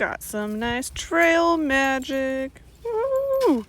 got some nice trail magic. Woo!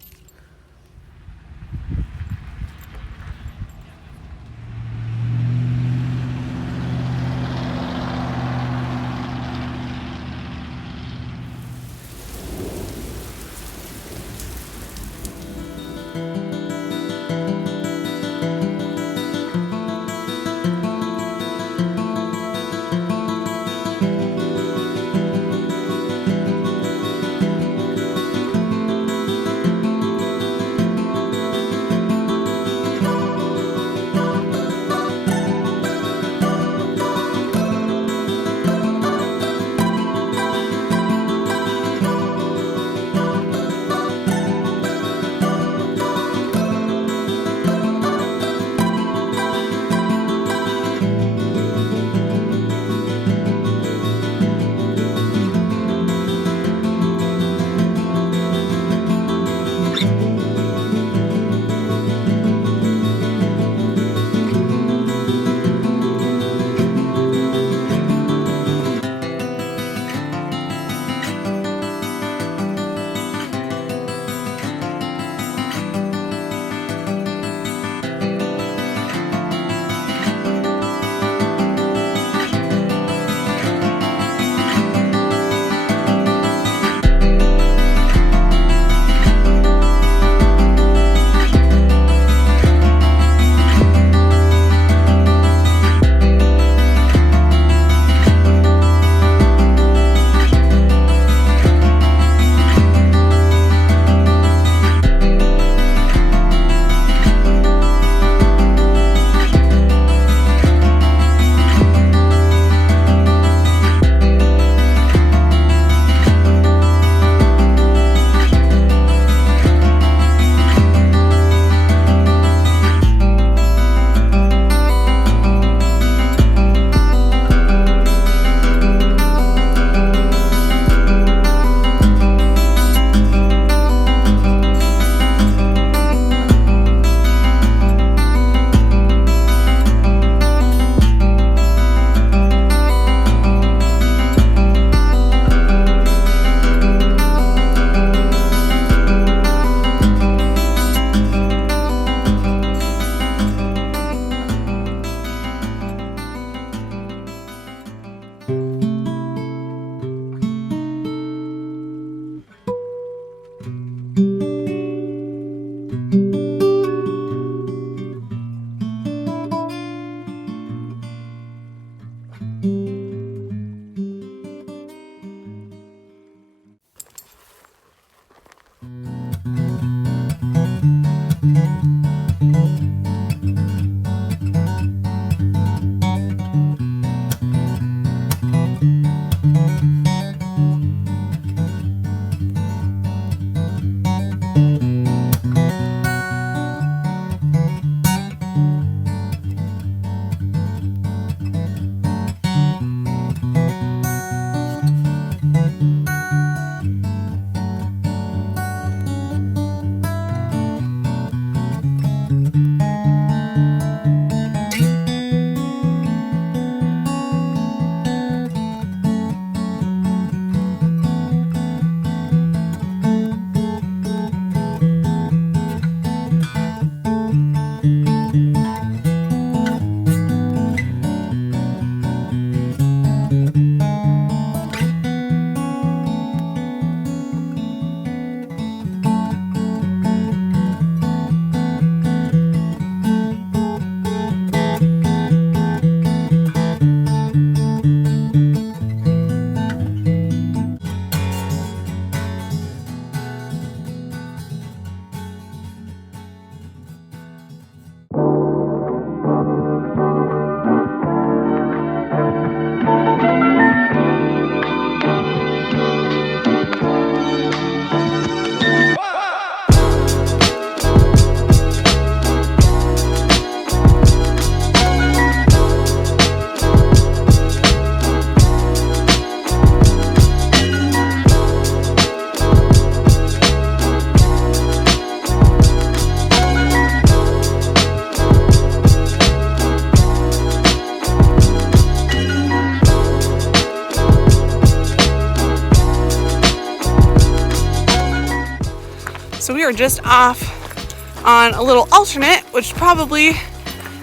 So we are just off on a little alternate, which probably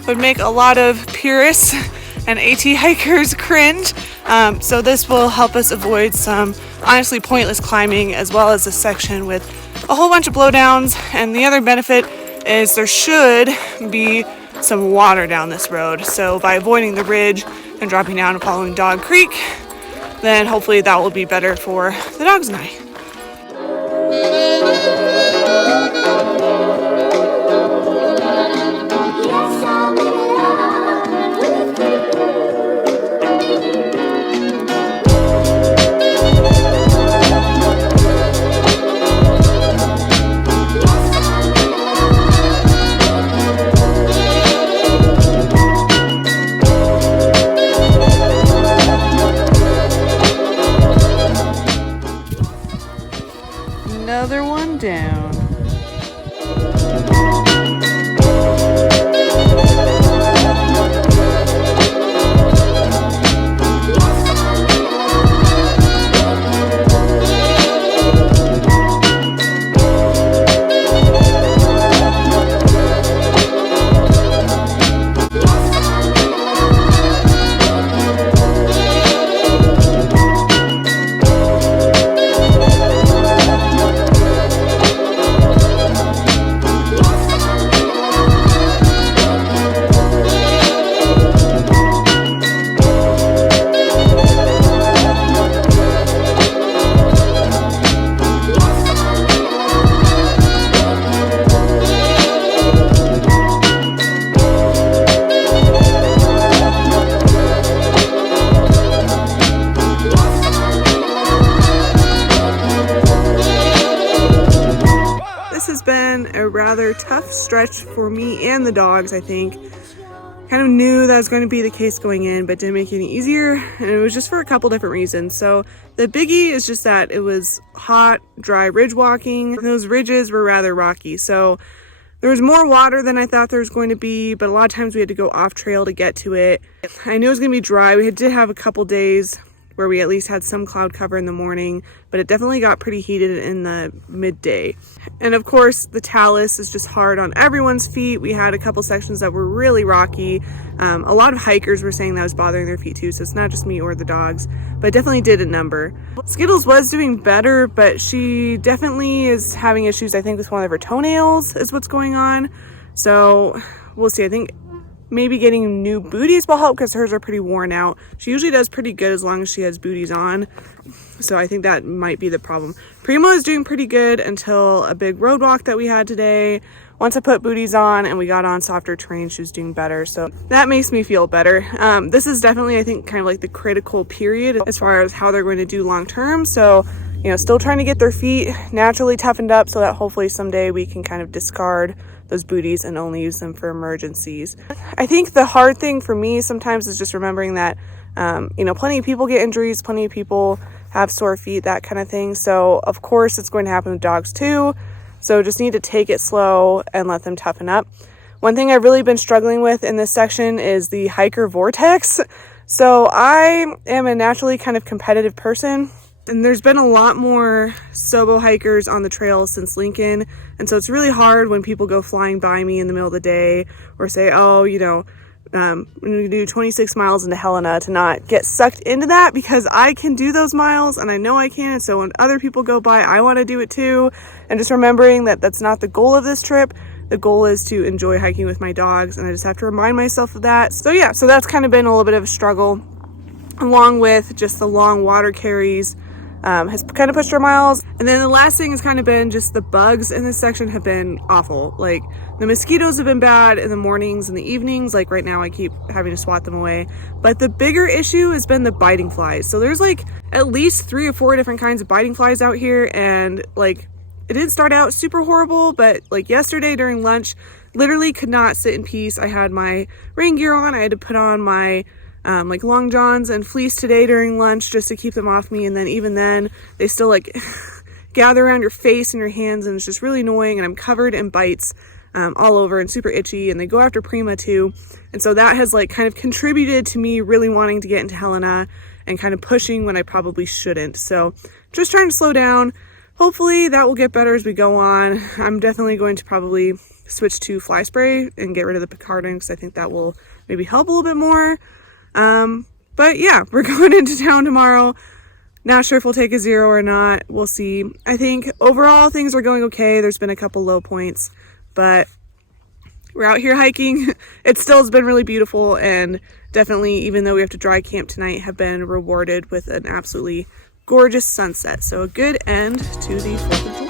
would make a lot of purists and AT hikers cringe. So this will help us avoid some honestly pointless climbing, as well as a section with a whole bunch of blowdowns. And the other benefit is there should be some water down this road. So by avoiding the ridge and dropping down and following Dog Creek, then hopefully that will be better for the dogs and I. Another one down. A rather tough stretch for me and the dogs, I think. Kind of knew that was going to be the case going in, but didn't make it any easier, and it was just for a couple different reasons. So the biggie is just that it was hot, dry ridge walking. Those ridges were rather rocky, so there was more water than I thought there was going to be, but a lot of times we had to go off trail to get to it. I knew it was going to be dry. We did have a couple days where we at least had some cloud cover in the morning, but it definitely got pretty heated in the midday. And of course, the talus is just hard on everyone's feet. We had a couple sections that were really rocky. A lot of hikers were saying that was bothering their feet too, so it's not just me or the dogs, but it definitely did a number. Skittles was doing better, but she definitely is having issues, I think, with one of her toenails is what's going on. So we'll see. I think maybe getting new booties will help because hers are pretty worn out. She usually does pretty good as long as she has booties on. So I think that might be the problem. Primo is doing pretty good until a big road walk that we had today. Once I put booties on and we got on softer terrain, she was doing better. So that makes me feel better. This is definitely, I think, kind of like the critical period as far as how they're going to do long term. So, you know, still trying to get their feet naturally toughened up so that hopefully someday we can kind of discard those booties and only use them for emergencies. I think the hard thing for me sometimes is just remembering that, you know, plenty of people get injuries, plenty of people have sore feet, that kind of thing. So of course it's going to happen with dogs too. So just need to take it slow and let them toughen up. One thing I've really been struggling with in this section is the hiker vortex. So I am a naturally kind of competitive person, and there's been a lot more solo hikers on the trail since Lincoln. And so it's really hard when people go flying by me in the middle of the day or say, oh, you know, I'm going to do 26 miles into Helena, to not get sucked into that, because I can do those miles and I know I can. And so when other people go by, I want to do it too. And just remembering that that's not the goal of this trip. The goal is to enjoy hiking with my dogs, and I just have to remind myself of that. So yeah, so that's kind of been a little bit of a struggle, along with just the long water carries. Has kind of pushed our miles. And then the last thing has kind of been just the bugs in this section have been awful. Like the mosquitoes have been bad in the mornings and the evenings. Like right now I keep having to swat them away. But the bigger issue has been the biting flies. So there's like at least 3 or 4 different kinds of biting flies out here. And like it didn't start out super horrible, but like yesterday during lunch, literally could not sit in peace. I had my rain gear on. I had to put on my like long johns and fleece today during lunch just to keep them off me. And then even then they still like gather around your face and your hands, and it's just really annoying. And I'm covered in bites all over and super itchy, and they go after Prima too. And so that has like kind of contributed to me really wanting to get into Helena and kind of pushing when I probably shouldn't. So just trying to slow down, hopefully that will get better as we go on. I'm definitely going to probably switch to fly spray and get rid of the picardin because I think that will maybe help a little bit more. But yeah, we're going into town tomorrow. Not sure if we'll take a 0 or not. We'll see. I think overall things are going okay. There's been a couple low points, but we're out here hiking. It still has been really beautiful, and definitely, even though we have to dry camp tonight, have been rewarded with an absolutely gorgeous sunset. So a good end to the 4th of July.